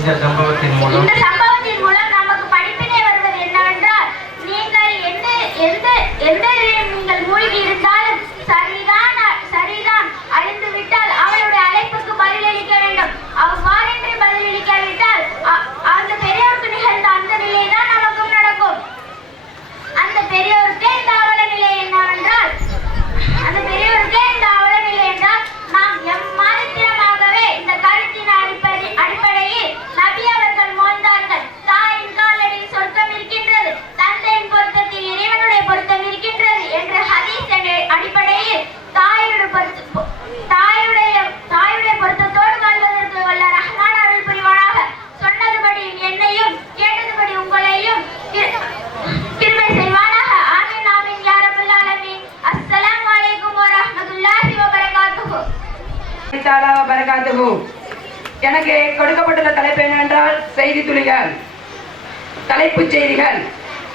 இந்த சம்பவத்தின் மூலம் நமக்கு படிப்பினை வருவது என்னவென்றால் நீங்கள் நீங்கள் மூழ்கி இருந்தாலும் சரிதான் அழிந்து விட்டால் அவளுடைய அழைப்புக்கு பதிலளிக்க வேண்டும். அவ்வாறென்று பதிலளிக்காவிட்டால் அந்த பெரியோருக்கு நிகழ்ந்த அந்த நிலைதான் நமக்கும் நடக்கும். அந்த பெரியோருக்கே இந்த அவல நிலை என்னவென்றால் நாம் எம்மாத்திரமாகவே இந்த கருத்தின் அடிப்படையில் நபி அவர்கள் மோழ்ந்தார்கள். தாயின் காலடியில் சொர்க்கம் இருக்கின்றது, தந்தையின் பொருத்தத்தில் இறைவனுடைய பொருத்தம் இருக்கின்றது என்ற ஹதீஸ் அடிப்படையில் தாயுடைய பொருத்தத்தோடு வாழ்வதற்கு வல்ல ரஹ்மான் அருள் புரிவானாக. சொன்னதுபடி என்னையும் கேட்டதுபடி உங்களையும் கிருபை செய்வானாக. ஆமீன் ஆமீன் யா ரப்பல் ஆலமீன். அஸ்ஸலாமு அலைக்கும் வரஹ்மத்துல்லாஹி வபரகாத்துஹு. எனக்கு கொடுக்கப்பட்டுள்ள தலைப்பு என்னவென்றால் செய்தி துளிகள். தலைப்புச் செய்திகள்.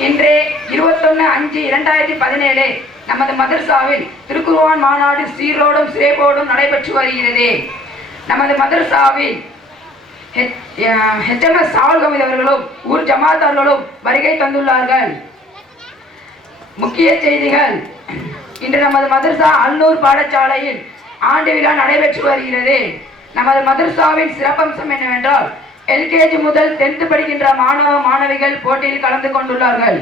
இன்று 21/5/2017 நமது மதர்சாவில் திருக்குர்ஆன் மாநாடு சீரோடும் சிறப்போடும் நடைபெற்று வருகிறது. நமது மதர்சாவில் HMS சாவல்கமீது அவர்களும் ஊர் ஜமாத்தார்களும் வருகை தந்துள்ளார்கள். முக்கிய செய்திகள். இன்று நமது மதர்சா அல்நூர் பாடசாலையில் ஆண்டு விழா நடைபெற்று வருகிறது. நமது மதர்சாவின் சிறப்பம்சம் என்னவென்றால் LKG முதல் 10th படிக்கின்ற மாணவ மாணவிகள் போட்டியில் கலந்து கொண்டுள்ளார்கள்.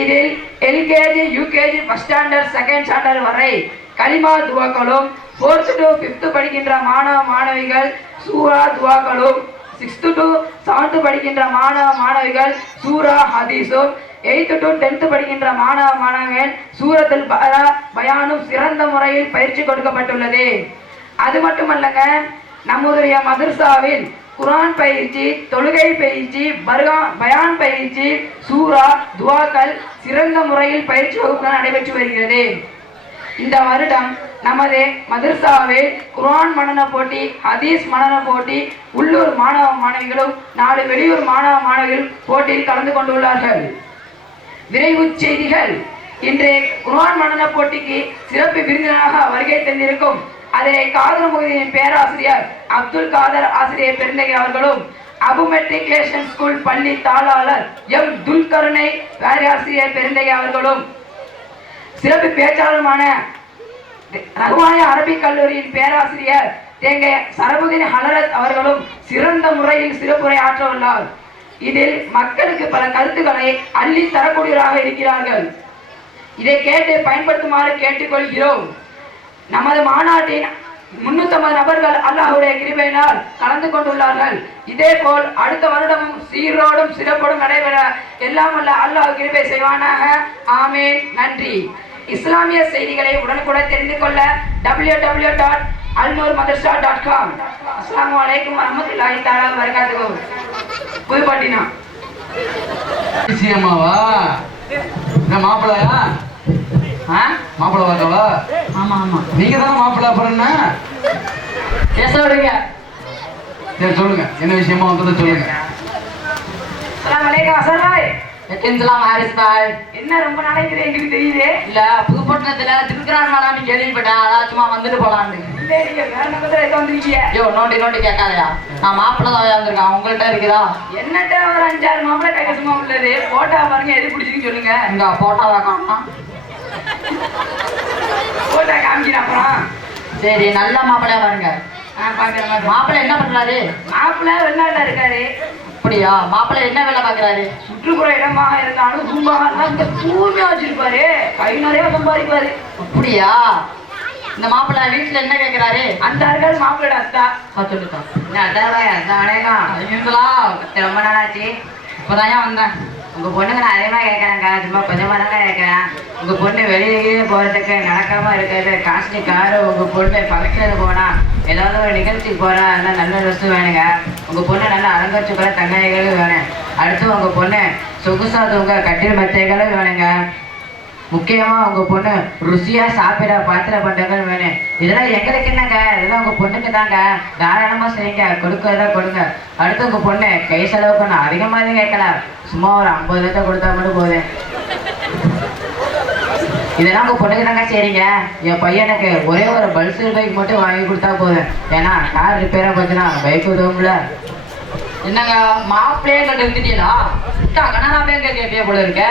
இதில் LKG UKG first standard second standard வரை கலிமா துவாக்களும் 4th to 5th படிக்கின்ற மாணவ மாணவிகள் சூரா துவாக்களும் 6th to 7th படிக்கின்ற மாணவ மாணவிகள் சூரா ஹதீஸும் 8th to 10th படிக்கின்ற மாணவ மாணவிகள் சூரத்துல் பயானும் சிறந்த முறையில் பயிற்சி கொடுக்கப்பட்டுள்ளது. அது மட்டுமல்லங்க, நம்முடைய மதர்சாவில் குர்ஆன் பயிற்சி, தொழுகை பயிற்சி, பயான் பயிற்சி, சூரா துவாக்கள் சிறந்த முறையில் பயிற்சி வகுப்புகள் நடைபெற்று வருகிறது. இந்த வருடம் நமது மதர்சாவில் குர்ஆன் மனன போட்டி, ஹதீஸ் மனன போட்டி, உள்ளூர் மாணவ மாணவிகளும் 4 வெளியூர் மாணவ மாணவிகள் போட்டியில் கலந்து கொண்டுள்ளார்கள். விரைவு செய்திகள். இன்று குர்ஆன் மனன போட்டிக்கு சிறப்பு விருந்தினராக வருகை தந்திருக்கும் அதனை காதர் முகதியின் பேராசிரியர் அப்துல் காதர் ஆசிரியர் பெருந்தகை அவர்களும், அபு மெட்ரிகுலேஷன் ஸ்கூல் பள்ளி தாளாளர் எம் துல்கருணை பேராசிரியர் பெருந்தகை அவர்களும், சிறப்பு பேச்சாளருமான ரஹ்மானியா அரபிக் கல்லூரியின் பேராசிரியர் தேங்கை சரபுதீன் ஹலரத் அவர்களும் சிறந்த முறையில் சிறப்புரை ஆற்ற உள்ளார். இதில் மக்களுக்கு பல கருத்துக்களை அள்ளி தரக்கூடியவராக இருக்கிறார்கள். இதை கேட்டு பயன்படுத்துமாறு கேட்டுக்கொள்கிறோம். நமது மாநாட்டின் 350 நபர்கள் அல்லாஹ்வுடைய கிருபையினால் கலந்து கொண்டுள்ளார்கள். இதேபோல் அடுத்த வருடமும் சீரோடும் சிறப்போடும் நடைபெற எல்லாம் வல்ல அல்லாஹ் கிருபை செய்வானாக. ஆமீன். நன்றி. இஸ்லாமிய செய்திகளை உடனுக்குடன் தெரிந்து கொள்ள www.alnoormadrasa.com. அஸ்ஸலாமு அலைக்கும் வரஹ்மத்துல்லாஹி தஆலா வபரகாத்துஹு. புதுப்பட்டினா சிஎம்மாவா மாப்பிள்ளையா? மாப்பிள்ளை வாக்கவா? ஆமா ஆமா, நீங்க தானே மாப்பிள்ளை. அப்புறம் என்ன பேச விடுங்க. சரி சொல்லுங்க, என்ன விஷயமா வந்ததை சொல்லுங்க. அஸ்ஸலாமு அலைக்கும் அஸர் பாய். எத்தலாம் ஹாரிஸ் பாய். என்ன ரொம்ப நாளைக்கு எங்களுக்கு தெரியுது. இல்ல புதுப்பட்டினத்துல திருக்குறான் மேலான்னு கேள்விப்பட்டேன், அதான் சும்மா வந்துட்டு போலான்னு. இல்ல நீங்க வேற நம்பத்துல எங்க வந்திருக்கீங்க? ஐயோ நோண்டி கேட்காதயா, நான் மாப்பிள்ளை தான் வந்திருக்கேன். உங்கள்கிட்ட இருக்குதா? என்னட்ட ஒரு 5-6 மாப்பிள்ளை கைவசமா உள்ளது. போட்டா பாருங்க, எது பிடிச்சிருக்குன்னு சொல்லுங்க. இங்க போட்டா காணா. போட்டா காமிக்கிறேன் அப்புறம். சரி, நல்ல மாப்பிள்ளையா பாருங்க. பாக்குறேன். மாப்பிள்ளை என்ன பண்றாரு? மாப்பிள்ளை வெளிநாட்டுல இருக்காரு. அப்படியா? மாப்பிள்ளை என்ன வேலை பாக்குறாரு? சுற்றுப்புற இடமாக இருந்தாலும் ரூமாக தூய்மையா வச்சிருப்பாரு. கை நிறைய சம்பாதிப்பாரு. அப்படியா? இந்த மாப்பிள்ளை வீட்டுல என்ன கேட்கிறாரு? அந்த ஆட்கள் மாப்பிள்ளோட அத்தா. சொல்லுக்கா. ரொம்ப நாளாச்சு. இப்பதான் வந்தேன். உங்க பொண்ணுங்க நான் அதிகமாக கேட்குறேன்க்கா, சும்மா கொஞ்சமாக தாங்க கேட்குறேன். உங்க பொண்ணு வெளியே போகிறதுக்கு நடக்காம இருக்கிறது, காஸ்ட்லி காரு. உங்க பொண்ணு ஃபங்க்ஷனுக்கு போனா, ஏதாவது ஒரு நிகழ்ச்சிக்கு போறா, அதெல்லாம் நல்ல ட்ரெஸ்ஸும் வேணுங்க. உங்க பொண்ணு நல்லா அலங்கரிச்சு போகிற தங்கைகளும் வேணும். அடுத்து உங்க பொண்ணு சொகுசா தூங்க கட்டில் மெத்தைகளும் வேணுங்க. முக்கியமாக உங்கள் பொண்ணு ருசியாக சாப்பிட பாத்திர பண்டங்கள் வேணும். இதெல்லாம் எங்களுக்கு என்னங்க, இதெல்லாம் உங்கள் பொண்ணுக்கு தாங்க. தாராளமாக செய்யுங்க, கொடுக்கறதா கொடுங்க. அடுத்து உங்கள் பொண்ணு கை செலவுக்கு நான் அதிகமாக தான் கேட்கலாம், சும்மா ஒரு 50 லட்சம் கொடுத்தா மட்டும் போதும். இதெல்லாம் உங்கள் பொண்ணுக்கு தாங்க சரிங்க. என் பையனுக்கு ஒரே ஒரு பல்சர் பைக் மட்டும் வாங்கி கொடுத்தா போதும். ஏன்னா கார் ரிப்பேராக போச்சுன்னா பைக் உதவும்ல. என்னங்க மாப்பிள்ளையே கண்டு எடுத்துட்டீங்களா? கனரா பேங்க கேப்பியா போல இருக்க.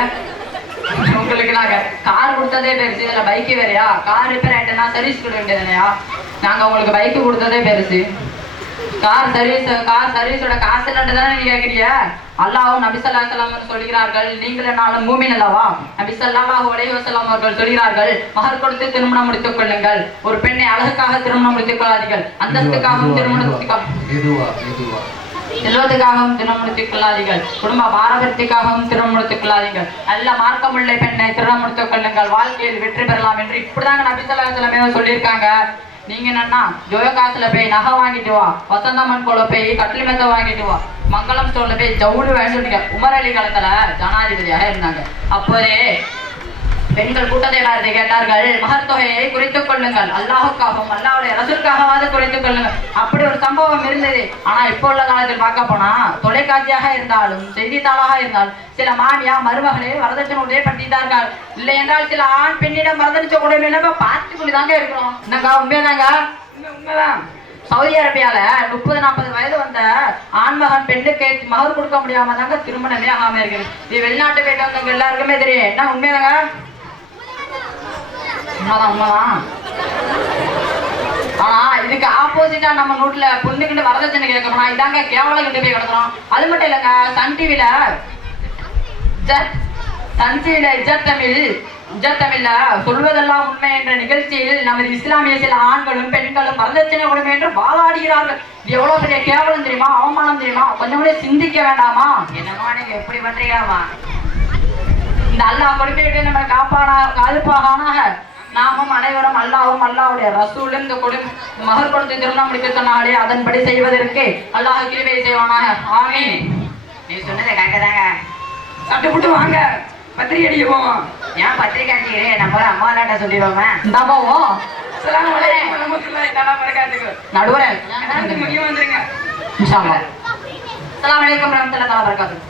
உங்களுக்கு நாங்க கார் கொடுத்ததே பெருசு, இதுல பைக்கு வேறையா? கார் ரிப்பேர் ஆயிட்டுனா சர்வீஸ் கொடுக்க வேண்டியதுனையா? நாங்க உங்களுக்கு பைக்கு கொடுத்ததே பெருசு. கார் சர்வீஸோட காசு இல்லைன்னு தானே நீங்க கேட்குறீங்க? அல்லாஹ்வும் நபி ஸல்லல்லாஹு அலைஹி வஸல்லம் சொல்கிறார்கள், நீங்கள் நானும் மூமின் அல்லவா? நபி ஸல்லல்லாஹு அலைஹி வஸல்லம் அவர்கள் சொல்கிறார்கள், மகர் கொடுத்து திருமணம் முடித்துக் கொள்ளுங்கள். ஒரு பெண்ணை அழகுக்காக திருமணம் முடித்துக் கொள்ளாதீர்கள், அந்தஸ்துக்காகவும் செல்வத்துக்காகவும் திருமணம் முடித்துக் கொள்ளாதீர்கள், குடும்ப பாரபரியத்துக்காகவும் திருமணம் முடித்துக் கொள்ளாதீர்கள், நல்ல மார்க்கமுள்ள பெண்ணை திருமணம் முடித்துக் கொள்ளுங்கள், வாழ்க்கையில் வெற்றி பெறலாம் என்று இப்படிதாங்க நபி ஸல்லல்லாஹு அலைஹி வஸல்லம் சொல்லியிருக்காங்க. நீங்க என்னன்னா ஜோயோ காசுல போய் நகை வாங்கிட்டு வா, வசந்தம்மன் கோல போய் கட்டில் மெத்த வாங்கிட்டு வா, மங்களம் ஸ்டோர்ல போய் ஜவுளி வாங்கிட்டு. உமர் அலி காலத்துல ஜனாதிபதியாக இருந்தாங்க. அப்போதே பெண்கள் கூட்டத்தை பார்த்து கேட்டார்கள், மகர் தொகையை குறைத்துக் கொள்ளுங்கள், அல்லாஹுக்காகவும் அல்லாஹ்வுடைய ரசூலுக்காகவாது குறைத்துக் கொள்ளுங்கள். அப்படி ஒரு சம்பவம் இருந்தது. ஆனா இப்போ உள்ள காலத்தில் பார்க்க போனா தொலைக்காட்சியாக இருந்தாலும் செய்தித்தாளாக இருந்தாலும் சில மாமியா மருமகளே வரதட்சணை உதயப்படுத்திட்டார்கள். இல்லை என்றால் சில ஆண் பெண்ணிடம் வரதட்சணை கொடுமை பார்த்துக்குள்ளி தாங்க இருக்கிறோம். என்னக்கா உண்மையாதாங்க? உண்மைதான். சவுதி அரேபியால 30-40 வயது வந்த ஆண்மகன் பெண்ணுக்கு மகர் கொடுக்க முடியாம தாங்க திருமணமே ஆகாம இருக்குது. இது வெளிநாட்டு போயிட்டு வந்தவங்க எல்லாருக்குமே தெரியும். என்ன உண்மையாதாங்க? உண்மைதான். ஆனா இதுக்கு ஆப்போசிட்டா நம்ம நூட்ல பொண்ணுக்கிட்டு வரதட்சணை கேட்கணும், இதாங்க கேவலம் கிட்ட போய் கிடக்குறோம். அது மட்டும் இல்லைங்க, சன் டிவில இஜத் தமிழ்ல சொல்வதெல்லாம் உண்மை என்ற நிகழ்ச்சியில் நமது இஸ்லாமிய சில ஆண்களும் பெண்களும் வரதட்சணை கொடுமை என்று வாதாடுகிறார்கள். இது எவ்வளவு பெரிய கேவலம் தெரியுமா, அவமானம் தெரியுமா? கொஞ்சம் கூட சிந்திக்க வேண்டாமா? என்னமா நீங்க எப்படி பண்றீங்களாமா? இந்த அல்லாஹ் கொடுமையிட்டு நம்ம காப்பானாக நாமும் அனைவரும் அல்லாஹ்வும் அல்லாஹ்வுடைய ரசூலும் இந்த மகர் கொடுத்து திருமணம் முடிக்க சொன்னாலே அதன்படி செய்வதற்கு அல்லாஹ் கிருபை செய்வானாக. ஆமீன். நீ சொன்னதை கரெக்ட் தாங்க. சட்டுப்பட்டு வாங்க, பத்திரிகை அடிக்க போவோம். ஏன் பத்திரிக்கை அடிச்சுக்கிறேன்? நம்ம ஒரு அம்மா நாட்ட சொல்லிடுவோமே. இந்தாமாவோ அஸ்ஸலாமு அலைக்கும் வரஹ்மத்துல்லாஹி தஆலா வபரகாத்துஹு. நடுவரே எல்லாத்துக்கும் முக்கியம் வந்துருங்க. இன்ஷா அல்லாஹ். அஸ்ஸலாமு அலைக்கும் வரஹ்மத்துல்லாஹி தஆலா வபரகாத்துஹு.